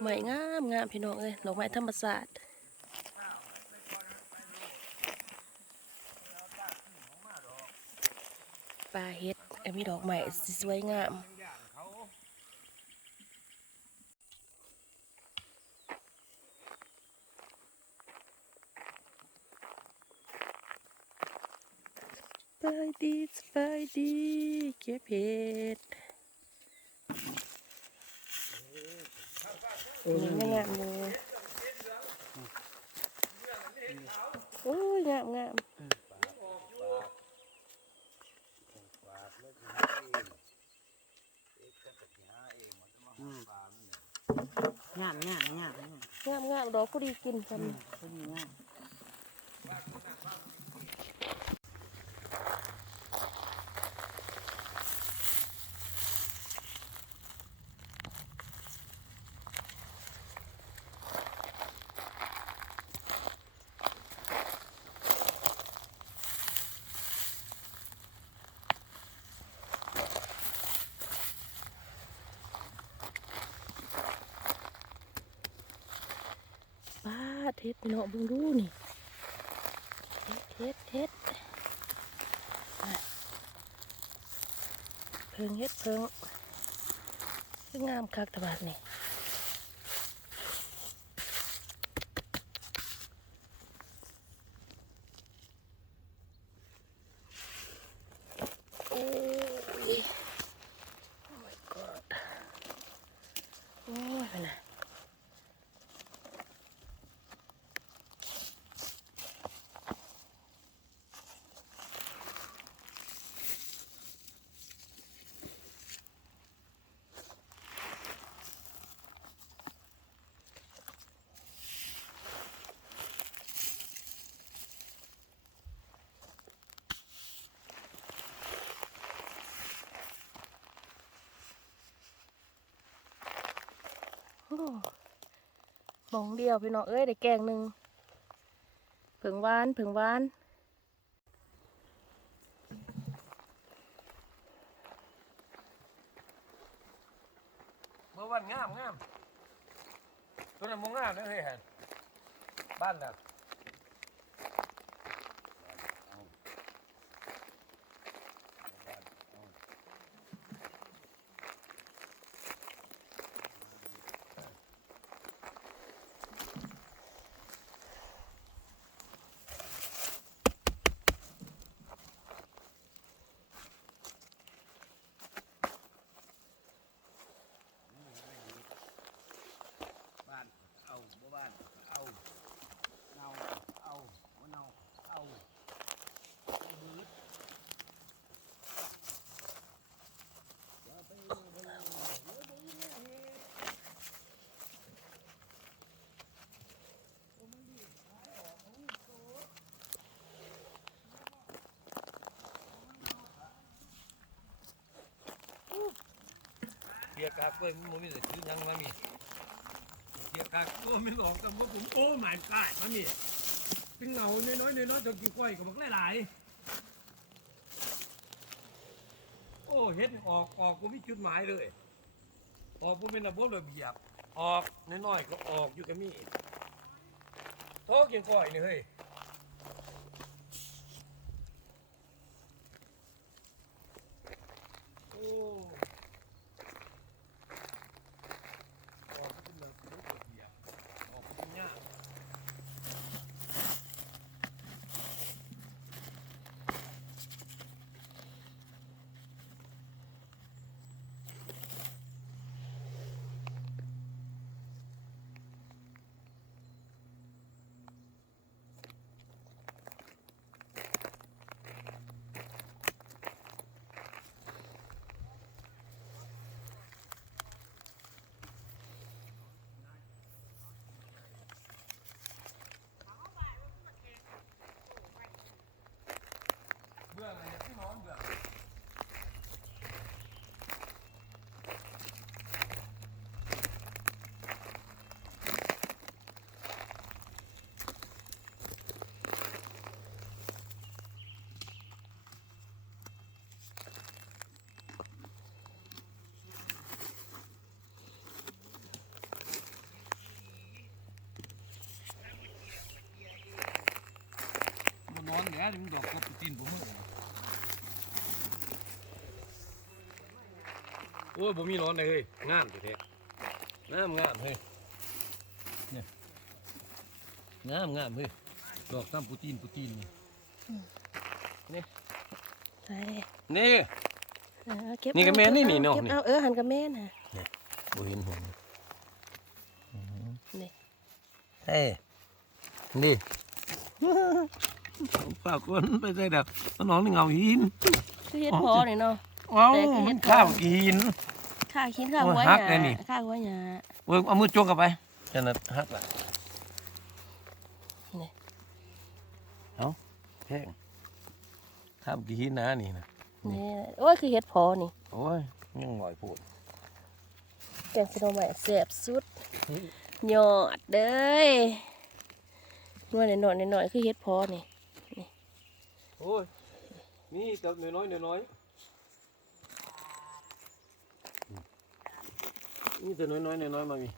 ไม้งามงามพี่น้องเอ้ยดอกไม้ธรรมศาสตร์ปลาเฮ็ดก็มีดอกไม้สวยงามสบายดีสบายดีเก็บเห็ด นี่งามเลยโอ้ยงามงามงามงามงามงามงามงามดอกก็ดีกินกัน พอดีงาม เทสเฮ็ดพี่น้องเบิ่งดูนี่เฮ็ดเฮ็ดเฮ็ดเพิงเฮ็ดเพิงงามคักตะบาดนี่โอ้ย Oh my god โอ้ยไปนะ โอ้ห มองเดียวพี่น้องเอ้ยได้แกงหนึ่งผึ่งวานผึ่งวานเมื่อวันงามงามตัวนั้นมงงามนะเฮ้ยฮะบ้านน่ะ บ้านเอาบ่บ้านเอาเนาเอาบ่เนาเอาเอาบืดอย่าไปเบิ่งเดี๋ยวเบิ่งแม่เฮ็ด เกียร์กากเว้ยมันมีแต่ชื่อยังมามีเกียกากโอ้ไม่บอกกับพวกผมโอ้หมายกายมามีเป็นเงาน้อยๆน้อยจะกินก้อยกับบักหลายๆโอ้เฮ็ดออกออกกูมีจุดหมายเลยออกกูเป็นระบบระเบียบออกน้อยๆก็ออกอยู่กับมีโตกินก้อยนี่เฮ้ยโอ้ ออกเป็นแบบรถระเบียบออกเป็นยาก นี่มันดอกกบตีนผมมือโอ้ยผมมีร้อนเลยเฮ้ยงามแท้ๆงามงามเฮ้ยเนี่ยงามงามเฮ้ยดอกซ้ำปูตีนปูตีนนี่ใช่นี่เออเก็บนี่ก็แม่นนี่นี่เนาะเก็บนี่เอาเออหันกับแม่น่ะบ่เห็นหัวนี่เฮ้ยนี่ ฝากคนไปใส่ดับน้องนี่เงาหินคือเฮ็ดพอนี่เนาะ เอ้าแต่คือเห็มันนก่อนข้าวกิน ข้าขินข้าหัวโอ้ยหหัยากเลยนี่ข้าหัวหยาเว้ยเอามือจ้วงเข้าไปจะนัดฮักละนี่เอาแท่งข้ามกี่หินนะนี่นะนี่โอ้ยคือเฮ็ดพอนี่โอ้ยยังหน่อยพูดแกงสโนใหม่แซ่บสุดยอดเด้ยนวลหน่อยๆหน่อยๆคือเฮ็ดพอนี่ โอ้ยนี่แต่น้อยๆน้อยๆนี่แต่น้อยๆน้อยๆมามี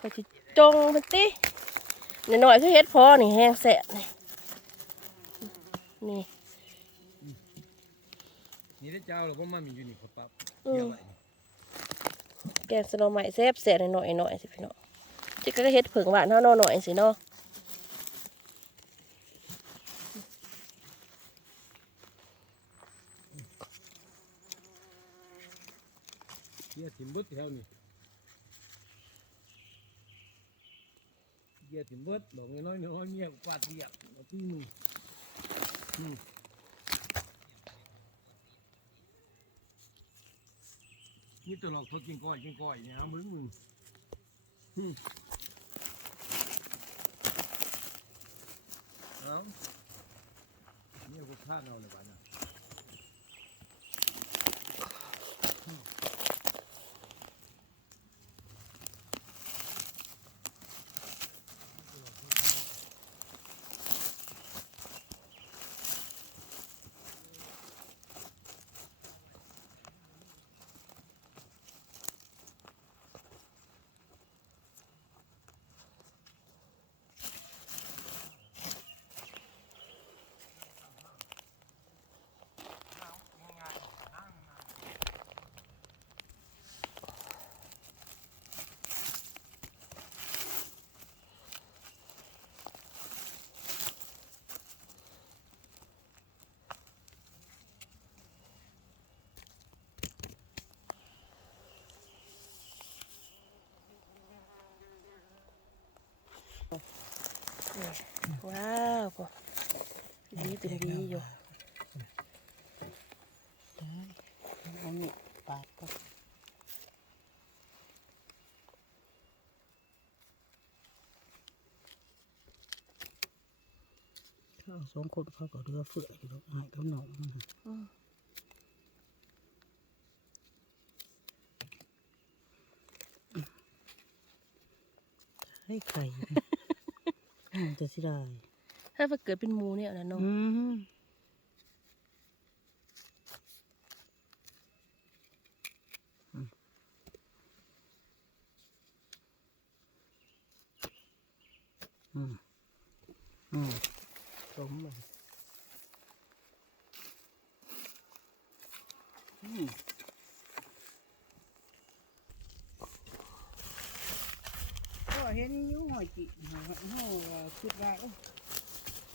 ก็สิจงมันติหน่อยๆคือเฮ็ดพอนี่แห้งแซ่บนี่นี่นี่ได้เจ้าหรอเพราะมันมีอยู่นี่ครับปั๊บอืมเดี๋ยวไว้นี่แกงสโนใหม่แซ่บแซ่บหน่อยๆหน่อยๆสิพี่น้องจิก็เฮ็ดผึ่งหวานเท่าหน่อยๆสิเนาะ กียร์ถิ่มเบิดแถวนี่เกียร์ถิ่มเบิดดอกน้อยๆน้อยๆเมียกวาดเรียบเอาที่มืออืมนี่ตัวหลอกตัวกินก้อยกินก้อยเนี่ยเอามึงมึงอืมเอาเนี่ยกูฆ่าเอาเลยบ้านะ ว้าวพอดีเป็นดีอยู่เอามีดปาดก็สองคนเขาก็เรือเฟื่อยอยู่ดอกไม้กับหนองอืมให้ไข่ จะสิได้ถ้าเกิดเป็นหมูเนี่ยนะเนาะอืมอืมอืมสมเลยอืมก็เห็นอยู่หอยจิหอยหอยคิดว่าโอ้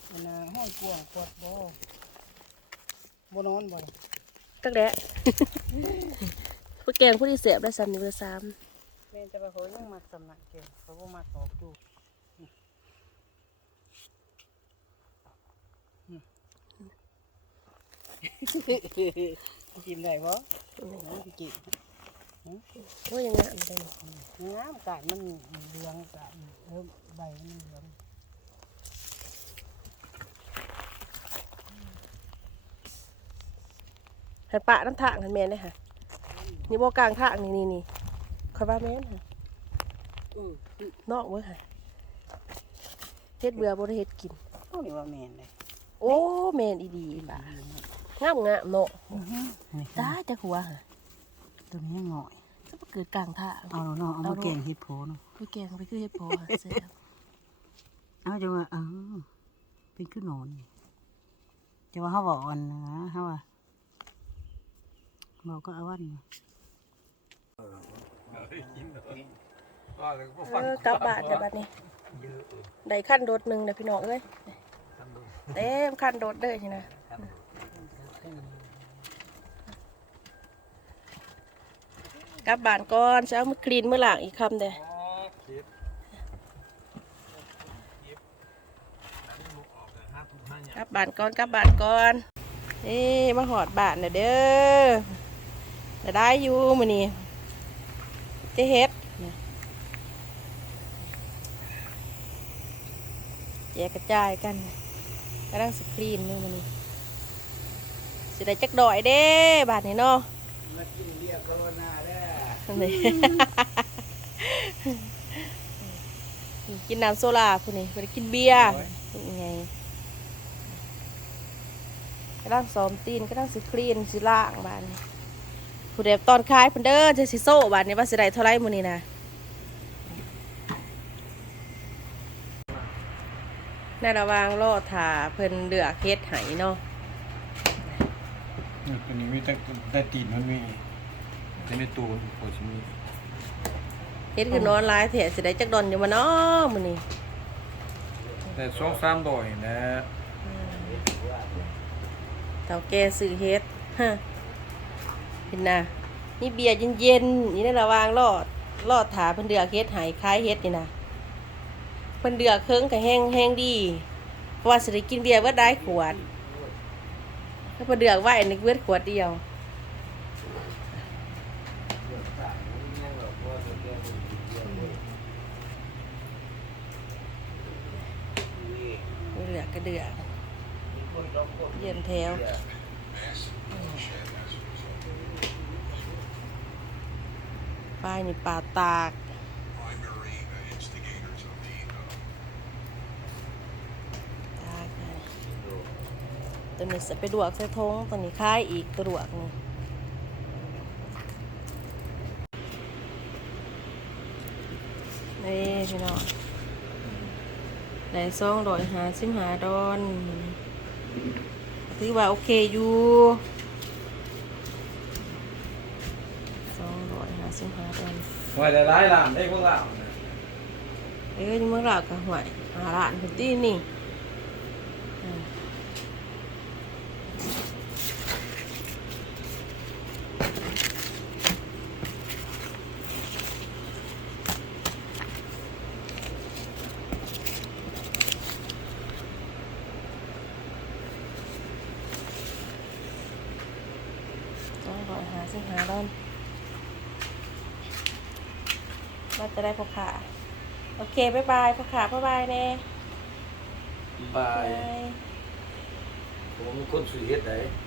อันน่ะหอยกวางกวดบ่บ่นอนบ่ล่ะตักแดะ พวกแกงผู้ที่เสียบได้ซ้ำนี่เบอร์สามแม่นจะไปเขายังมักสำนักเก่งเขาบ่มักออกดูกินได้บ่น้ำกินโอ้ยยังงามเลยนี่น้ำกาดมันเหลืองกาดเออใบมันเหลือง หันปะน้ำทางหันแมนเลยค่ะ นี่บ่กลางทางนี่นี่นี่คอยว่าแมนค่ะเออนอกเว้ยค่ะเฮ็ดเบื่อบ่ได้เฮ็ดกินเขานี่ว่าแม่นเลยโอ้แมนอีดีป่ะงามงามเนาะนี่ตายแต่หัวค่ะตัวนี้หน่อยถ้าบ่เกิดกลางทางเอาเนาะเอามาแกงเห็ดโผเนาะพวกแกงไปคือเฮ็ดพอค่ะเสร็จแล้วเอาจะว่าเออเป็นขึ้นนอนจะว่าเขาบอกอันนะเขาว่า บอกก็เอาวันเออกลับบ้านแต่บัดนี้ได้ขั้นโดดหนึ่งนะพี่น้องเอ้ยเต็มขั้นโดดเลยนี่นะกลับบ้านก่อนจะเอามาคลีนมือหลังอีกคำเด้กลับบ้านก่อนกลับบ้านก่อนเอ๊มาหอดบ้านน่ะเด้อ จะได้อยู่มื้อนี้จะเฮ็ดแยกกระจายกันกำลังสกรีนอยู่มันนี่สิได้จักดอยเด้บาทนี้เนาะมากินเบียร์โคโรนาได้นั่นเลยกินน้ำโซลาพูนี่ไปกินเบียร์ยังไงกำลังซ้อมตีนกำลังสกรีนสิล่างบานนี้ ผู้เด็บตอนคายเพิ่นเด้อจะสิโซ่บานนี้ว่าสิได้เท่าไรมื้อนี้นะในระหว่างรอถาเพิ่นเลือกเฮ็ดไห้เนาะตัวนี้มีแต่แต่ตีนมันมีแต่ในตัวโคชิมีเฮ็ดคือนอนหลายแถสิได้จักดอนอยู่มาเนาะมื้อนี้แต่สองสามดอยนะเฒ่าแก่ซื้อเฮ็ดฮะ เห็นนะนี่เบียร์เย็นๆนี่ในระวางรอดรอดถาเพิ่นเดือกเฮ็ดไห้คล้ายเฮ็ดนี่นะเพิ่นเดือกเคิงก็แห้งแห้งดี เพราะว่าสิได้กินเบียร์เบิดได้ขวดถ้าเพิ่นเดือกไว้นึกเบิดขวดเดียวเดือกก็เดือกเยี่ยมแถว ป้ายนี่ป่าตาก ตากไงตัวนี้จะไปดวกใส่ทงตัวนี้คล้ายอีกตัวดวกนี่นี่พี่น้องได้ซองดอยหาซิมหาดอนถือว่าโอเคอยู่ซอง ดอยหาซิมหาดอนไว้หลายๆล้านได้พวกเราเอ้ยเมื่อเรากับหวยหาหลานคนตีนี่อ่าต้องรอหาสิหาดอน ว่าจะได้พกขาโอเคบ๊ายบายพ่อขาบ๊ายบายเน่บาบายยผมคนสุเฮ็ดได้บ